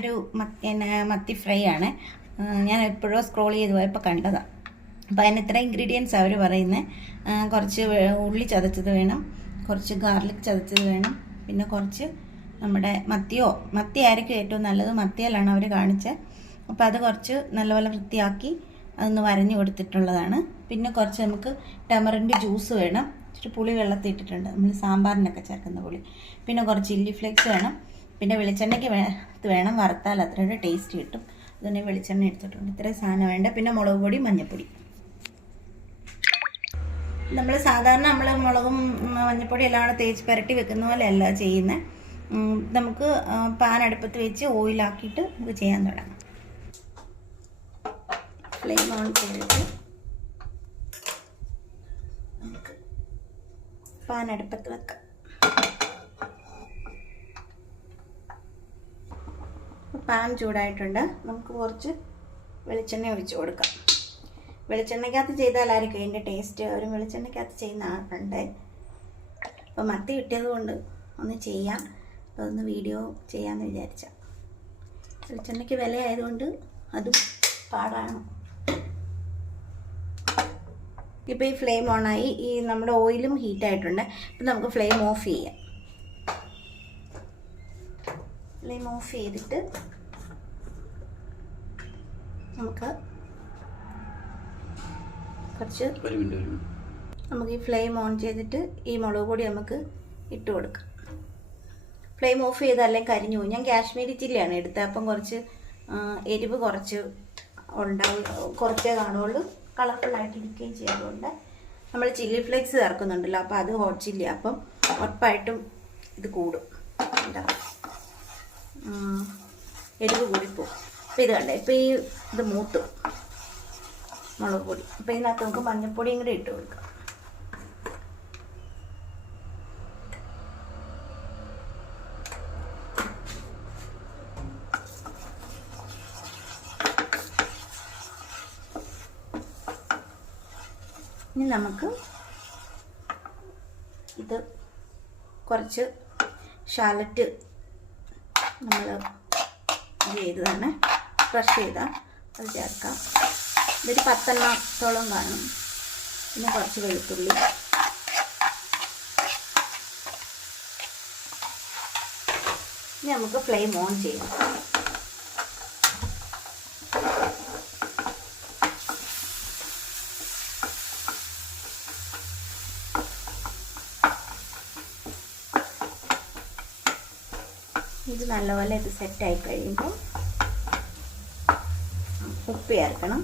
ഒരു മത്തി ഫ്രൈ ആണ്. ഞാൻ എപ്പോഴോ സ്ക്രോൾ ചെയ്ത് പോയപ്പോൾ കണ്ടതാണ്. അപ്പോൾ അതിന് ഇത്ര ഇൻഗ്രീഡിയൻസ് അവർ പറയുന്നത്. കുറച്ച് ഉള്ളി ചതച്ചത് വേണം, കുറച്ച് ഗാർലിക് ചതച്ചത് വേണം, പിന്നെ കുറച്ച് നമ്മുടെ മത്തി ആയിരിക്കും ഏറ്റവും നല്ലത്. മത്തിയിലാണ് അവർ കാണിച്ചത്. അപ്പോൾ അത് കുറച്ച് നല്ലപോലെ വൃത്തിയാക്കി അതൊന്ന് വരഞ്ഞു കൊടുത്തിട്ടുള്ളതാണ്. പിന്നെ കുറച്ച് നമുക്ക് ടമറിൻ്റെ ജ്യൂസ് വേണം. ഇച്ചിരി പുളി വെള്ളത്തിൽ ഇട്ടിട്ടുണ്ട്, നമ്മൾ സാമ്പാറിനൊക്കെ ചേർക്കുന്ന പുളി. പിന്നെ കുറച്ച് ചില്ലി ഫ്ലേക്സ് വേണം. പിന്നെ വെളിച്ചെണ്ണയ്ക്ക് വേണം, വറുത്താൽ അത്രയുടെ ടേസ്റ്റ് കിട്ടും. അതുകൊണ്ട് വെളിച്ചെണ്ണ എടുത്തിട്ടുണ്ട്. ഇത്രയും സാധനം വേണ്ട. പിന്നെ മുളക് പൊടി, മഞ്ഞൾപ്പൊടി. നമ്മൾ സാധാരണ മുളകും മഞ്ഞൾപ്പൊടി എല്ലാം തേച്ച് പുരട്ടി വെക്കുന്ന പോലെ അല്ല ചെയ്യുന്നത്. നമുക്ക് പാൻ അടുപ്പത്ത് വെച്ച് ഓയിലാക്കിയിട്ട് നമുക്ക് ചെയ്യാൻ തുടങ്ങാം. ഫ്ലെയിം ഓൺ ചെയ്തിട്ട് നമുക്ക് പാൻ അടുപ്പത്ത് വെക്കാം. പാൻ ചൂടായിട്ടുണ്ട്. നമുക്ക് കുറച്ച് വെളിച്ചെണ്ണ ഒഴിച്ച് കൊടുക്കാം. വെളിച്ചെണ്ണയ്ക്കകത്ത് ചെയ്താലായിരിക്കും അതിൻ്റെ ടേസ്റ്റ്. ഒരു വെളിച്ചെണ്ണയ്ക്കകത്ത് ചെയ്യുന്ന ആളുണ്ട്. അപ്പോൾ മത്തി കിട്ടിയത് കൊണ്ട് ഒന്ന് ചെയ്യാം. അപ്പോൾ ഒന്ന് വീഡിയോ ചെയ്യാമെന്ന് വിചാരിച്ച. വെളിച്ചെണ്ണയ്ക്ക് വില ആയതുകൊണ്ട് അതും പാടാണ്. ഇപ്പോൾ ഈ ഫ്ലെയിം ഓണായി. ഈ നമ്മുടെ ഓയിലും ഹീറ്റായിട്ടുണ്ട്. അപ്പം നമുക്ക് ഫ്ലെയിം ഓഫ് ചെയ്യാം. ഫ്ലെയിം ഓഫ് ചെയ്തിട്ട് നമുക്ക് ഈ ഫ്ലെയിം ഓൺ ചെയ്തിട്ട് ഈ മുളക് പൊടി നമുക്ക് ഇട്ട് കൊടുക്കാം. ഫ്ലെയിം ഓഫ് ചെയ്താലേ കരിഞ്ഞു പോകും. ഞാൻ കാശ്മീരി ചില്ലിയാണ് എടുത്തത്. അപ്പം കുറച്ച് എരിവ് കുറച്ച് ഉണ്ടാവും, കുറച്ചേ കാണുള്ളൂ. കളർഫുള്ളായിട്ടിരിക്കുകയും ചെയ്തുകൊണ്ട് നമ്മൾ ചില്ലി ഫ്ലേക്സ് ചേർക്കുന്നുണ്ടല്ലോ. അപ്പോൾ അത് ഹോട്ട് ചില്ലി, അപ്പം ഉറപ്പായിട്ടും ഇത് കൂടും, എരിവ് കൂടിപ്പോവും. അപ്പോൾ ഇത് കണ്ടേ, ഇപ്പോൾ ഇത് മൂത്തു മുളക് പൊടി. അപ്പോൾ ഇതിനകത്ത് നമുക്ക് മഞ്ഞൾപ്പൊടിയും കൂടെ ഇട്ട് കൊടുക്കാം. ഇനി നമുക്ക് ഇത് കുറച്ച് ഷാലറ്റ് നമ്മൾ ചെയ്തതാണ്, ക്രഷ് ചെയ്താൽ അത് ചേർക്കാം. ഇതൊരു 10 എണ്ണത്തോളം കാണും. പിന്നെ കുറച്ച് വെളുത്തുള്ളി, ഇനി നമുക്ക് ഫ്ലെയിം ഓൺ ചെയ്യാം. ഇത് നല്ലപോലെ ഇത് സെറ്റായി കഴിയുമ്പോൾ ഉപ്പ് ചേർക്കണം.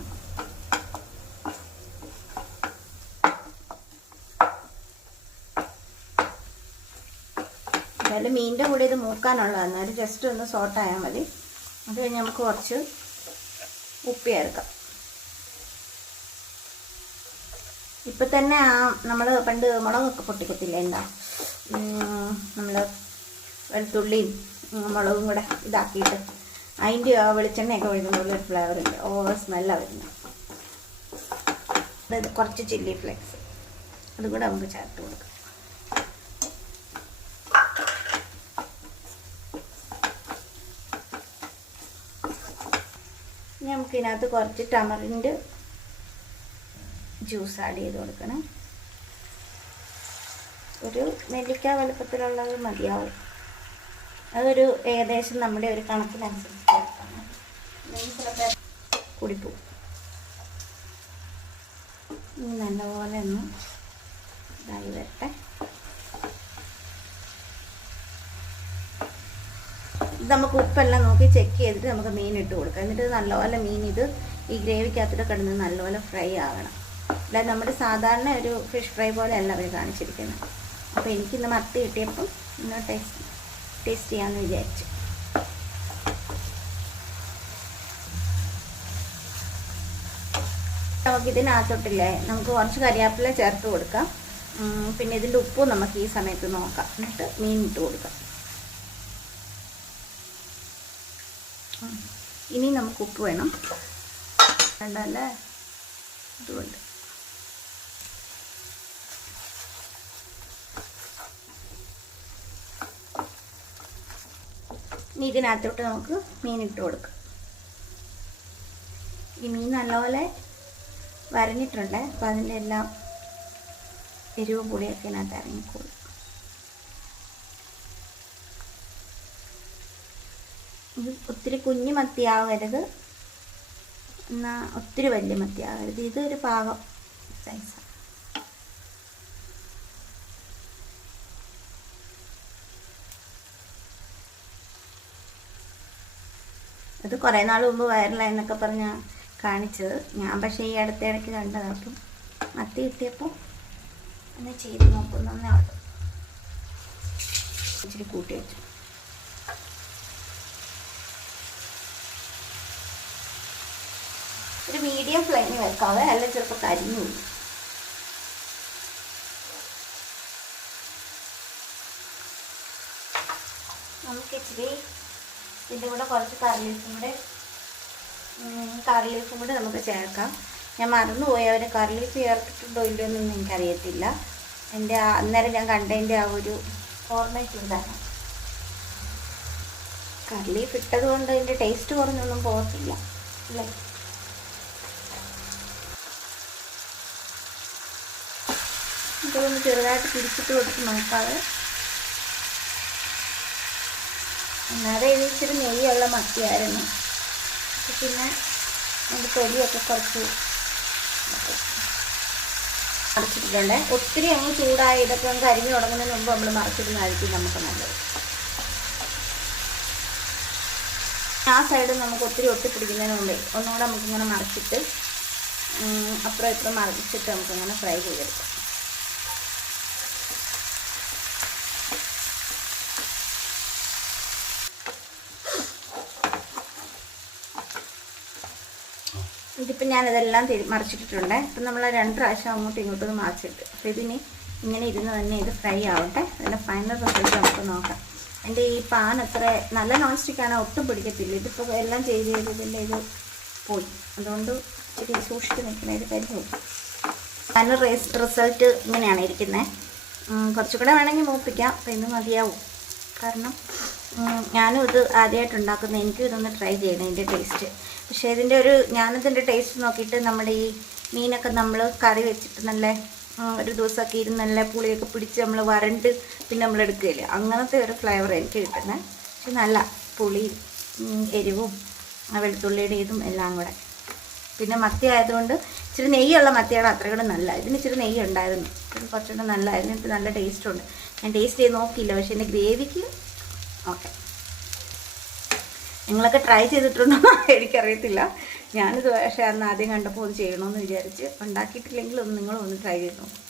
എന്തായാലും മീനിൻ്റെ കൂടെ ഇത് മൂക്കാനുള്ളതാണ്. ഒരു ജസ്റ്റ് ഒന്ന് സോട്ടായാൽ മതി. അത് കഴിഞ്ഞ് നമുക്ക് കുറച്ച് ഉപ്പ് ചേർക്കാം. ഇപ്പം തന്നെ നമ്മൾ പണ്ട് മുളകൊക്കെ പൊട്ടിക്കത്തില്ല, എന്താ നമ്മൾ വെളുത്തുള്ളിയും മുളകും കൂടെ ഇതാക്കിയിട്ട് അതിൻ്റെ വെളിച്ചെണ്ണയൊക്കെ ഒഴിക്കുമ്പോൾ ഒരു ഫ്ലേവർ ഉണ്ട്, ഓവർ സ്മെല്ലാണ് വരുന്നത്. അതായത് കുറച്ച് ചില്ലി ഫ്ലേക്സ് അതും കൂടെ നമുക്ക് ചേർത്ത് കൊടുക്കാം. ഇനി നമുക്കിതിനകത്ത് കുറച്ച് ടമറിൻ്റെ ജ്യൂസ് ആഡ് ചെയ്ത് കൊടുക്കണം. ഒരു നെല്ലിക്ക വലുപ്പത്തിലുള്ളത് മതിയാവും. അതൊരു ഏകദേശം നമ്മുടെ ഒരു കണക്കിനനുസരിച്ച് ചേർക്കണം. ചിലപ്പോൾ കൂടിപ്പോവും. നല്ലപോലെ ഒന്ന് ഇതായി വരട്ടെ. ഇത് നമുക്ക് ഉപ്പെല്ലാം നോക്കി ചെക്ക് ചെയ്തിട്ട് നമുക്ക് മീൻ ഇട്ട് കൊടുക്കാം. എന്നിട്ട് നല്ലപോലെ മീൻ ഈ ഗ്രേവിക്കകത്തിട്ട് കിടന്ന് നല്ലപോലെ ഫ്രൈ ആകണം. അല്ലാതെ നമ്മുടെ സാധാരണ ഒരു ഫിഷ് ഫ്രൈ പോലെ അല്ല അവർ കാണിച്ചിരിക്കുന്നത്. അപ്പോൾ എനിക്കിന്ന് മത്തി കിട്ടിയപ്പം ഇന്ന് ടേസ്റ്റ് ചെയ്യാമെന്ന് വിചാരിച്ചു. നമുക്കിതിനകത്തോട്ടില്ലേ നമുക്ക് കുറച്ച് കരിയാപ്പില ചേർത്ത് കൊടുക്കാം. പിന്നെ ഇതിൻ്റെ ഉപ്പും നമുക്ക് ഈ സമയത്ത് നോക്കാം. എന്നിട്ട് മീൻ ഇട്ട് കൊടുക്കാം. ഇനി നമുക്ക് ഉപ്പ് വേണം, വേണ്ടല്ലേ? അതുകൊണ്ട് ഇനി ഇതിനകത്തോട്ട് നമുക്ക് മീൻ ഇട്ട് കൊടുക്കാം. ഈ മീൻ നല്ലപോലെ വരഞ്ഞിട്ടുണ്ട്. അപ്പോൾ അതിൻ്റെ എല്ലാം എരിവും പുളിയൊക്കെ ഇതിനകത്ത് ഇറങ്ങിക്കോളും. ഇത് ഒത്തിരി കുഞ്ഞു മത്തിയാവരുത്, എന്നാൽ ഒത്തിരി വലിയ മത്തിയാവരുത്. ഇതൊരു പാകം സൈസാണ്. ഇത് കുറേ നാൾ മുമ്പ് വൈറലായെന്നൊക്കെ പറഞ്ഞാൽ കാണിച്ചത്. ഞാൻ പക്ഷേ ഈ അടുത്ത ഇടയ്ക്ക് കണ്ടത്. അപ്പം മത്തി കിട്ടിയപ്പോൾ ഒന്ന് ചെയ്ത് നോക്കുന്നേ ഉള്ളൂ. ഇച്ചിരി കൂട്ടി വെച്ചു. ഒരു മീഡിയം ഫ്ലെയിമിൽ വെക്കാവേ, അല്ല ചിലപ്പോൾ കരിഞ്ഞു പോകും. നമുക്ക് ഇച്ചിരി ഇതിൻ്റെ കൂടെ കുറച്ച് കറി ലീഫും കൂടെ നമുക്ക് ചേർക്കാം. ഞാൻ മറന്നുപോയി, അവർ കറി ലീഫ് ചേർത്തിട്ടുണ്ടോ ഇല്ലയോ എന്നൊന്നും എനിക്കറിയത്തില്ല. എൻ്റെ അന്നേരം ഞാൻ കണ്ടതിൻ്റെ ആ ഒരു ഓർമ്മയ്ക്ക് ഇതാണ്. കറി ലീഫ് ഇട്ടത് കൊണ്ട് അതിൻ്റെ ടേസ്റ്റ് കുറഞ്ഞൊന്നും പോകത്തില്ല അല്ലേ. ഇതൊന്ന് ചെറുതായിട്ട് തിരിച്ചിട്ട് കൊടുത്ത് നോക്കാതെ. അല്ലാതെ ഇത് ഇച്ചിരി നെയ്യുള്ള മത്തിയായിരുന്നു. പിന്നെ അതിൻ്റെ തൊലിയൊക്കെ കുറച്ച് മറിച്ചിട്ടുണ്ട്. ഒത്തിരി അങ്ങ് ചൂടായി ഇതൊക്കെ അങ്ങ് കരിഞ്ഞു തുടങ്ങുന്നതിന് മുമ്പ് നമ്മൾ മറിച്ചിടുന്നതായിരിക്കും നമുക്ക് നല്ലത്. ആ സൈഡ് നമുക്ക് ഒത്തിരി ഒട്ടിപ്പിടിക്കുന്നതിന് മുമ്പേ ഒന്നുകൂടെ നമുക്കിങ്ങനെ മറിച്ചിട്ട് അപ്പുറം ഇപ്പുറം മറിച്ചിട്ട് നമുക്കിങ്ങനെ ഫ്രൈ ചെയ്തെടുക്കാം. ഇതിപ്പോൾ ഞാനിതെല്ലാം മറിച്ചിട്ടിട്ടുണ്ട്. ഇപ്പം നമ്മൾ 2 പ്രാവശ്യം അങ്ങോട്ടും ഇങ്ങോട്ടും മറിച്ചിട്ട്. അപ്പോൾ ഇതിന് ഇങ്ങനെ ഇരുന്ന് തന്നെ ഇത് ഫ്രൈ ആവട്ടെ. അതിൻ്റെ ഫൈനൽ റിസൾട്ട് നമുക്ക് നോക്കാം. എൻ്റെ ഈ പാൻ അത്ര നല്ല നോൺ സ്റ്റിക്കാണ്, ഒട്ടും പിടിക്കത്തില്ല. ഇതിപ്പോൾ എല്ലാം ഇതിൻ്റെ ഇത് പോയി. അതുകൊണ്ട് ഇച്ചിരി സൂക്ഷിച്ച് നിൽക്കണം, ഇത് കരിഞ്ഞു പോകും. ഫൈനൽ റിസൾട്ട് ഇങ്ങനെയാണ് ഇരിക്കുന്നത്. കുറച്ചുകൂടെ വേണമെങ്കിൽ മൂപ്പിക്കാം. അപ്പോൾ ഇന്ന് മതിയാവും. കാരണം ഞാനും ഇത് ആദ്യമായിട്ട് ഉണ്ടാക്കുന്നത്. എനിക്കും ഇതൊന്ന് ട്രൈ ചെയ്യണം ഇതിൻ്റെ ടേസ്റ്റ്. പക്ഷേ ഞാനിതിൻ്റെ ടേസ്റ്റ് നോക്കിയിട്ട് നമ്മുടെ ഈ മീനൊക്കെ നമ്മൾ കറി വെച്ചിട്ട് നല്ല ഒരു ദിവസമൊക്കെ ഇരുന്ന് നല്ല പുളിയൊക്കെ പിടിച്ച് നമ്മൾ വരണ്ട് പിന്നെ നമ്മൾ എടുക്കുകയില്ല, അങ്ങനത്തെ ഒരു ഫ്ലേവർ എനിക്ക് കിട്ടുന്നത്. പക്ഷെ നല്ല പുളിയും എരിവും വെളുത്തുള്ളിയുടെ ഇതും എല്ലാം കൂടെ. പിന്നെ മത്തി ആയതുകൊണ്ട് ഇച്ചിരി നെയ്യുള്ള മത്തിയാണ് അത്രയും നല്ല. ഇതിന് ഇച്ചിരി നെയ്യ് ഉണ്ടായിരുന്നു, ഇത് കുറച്ചുകൂടെ നല്ലതായിരുന്നു. ഇത് നല്ല ടേസ്റ്റുണ്ട്. ഞാൻ ടേസ്റ്റ് ചെയ്ത് നോക്കിയില്ല, പക്ഷേ എൻ്റെ ഗ്രേവിക്ക് ഓക്കെ. നിങ്ങളൊക്കെ ട്രൈ ചെയ്തിട്ടുണ്ടോ എനിക്കറിയത്തില്ല. ഞാനിത് പക്ഷേ അന്ന് ആദ്യം കണ്ടപ്പോൾ ഒന്ന് ചെയ്യണമെന്ന് വിചാരിച്ച്. ഉണ്ടാക്കിയിട്ടില്ലെങ്കിൽ നിങ്ങളൊന്ന് ട്രൈ ചെയ്ത് നോക്കും.